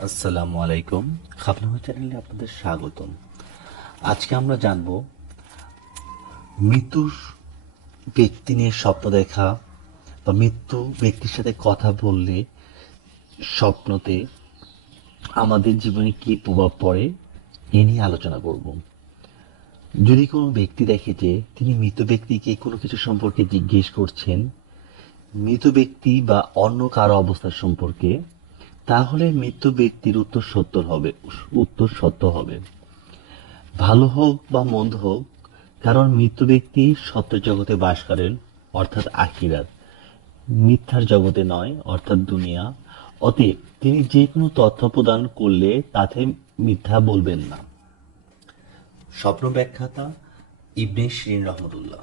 আসসালামু আলাইকুম। খাবনামা চ্যানেলে আপনাদের স্বাগতম। আজকে আমরা জানব মৃত্যুর ব্যক্তি নিয়ে স্বপ্ন দেখা বা মৃত্যু ব্যক্তির সাথে কথা বললে স্বপ্নতে আমাদের জীবনে কি প্রভাব পড়ে এ নিয়ে আলোচনা করব। যদি কোনো ব্যক্তি দেখে যে তিনি মৃত ব্যক্তিকে কোনো কিছু সম্পর্কে জিজ্ঞেস করছেন, মৃত ব্যক্তি বা অন্য কারো অবস্থা সম্পর্কে, তাহলে মৃত ব্যক্তির উত্তর সত্য হবে। ভালো হোক বা মন্দ হোক, কারণ মৃত ব্যক্তি সত্য জগতে বাস করেন, অর্থাৎ আখিরাত, মিথ্যার জগতে নয়, অর্থাৎ দুনিয়া। অতএব তিনি যে কোনো তথ্য প্রদান করলে তাতে মিথ্যা বলবেন না। স্বপ্ন ব্যাখ্যাতা ইবনে শিরিন রহমতুল্লাহ।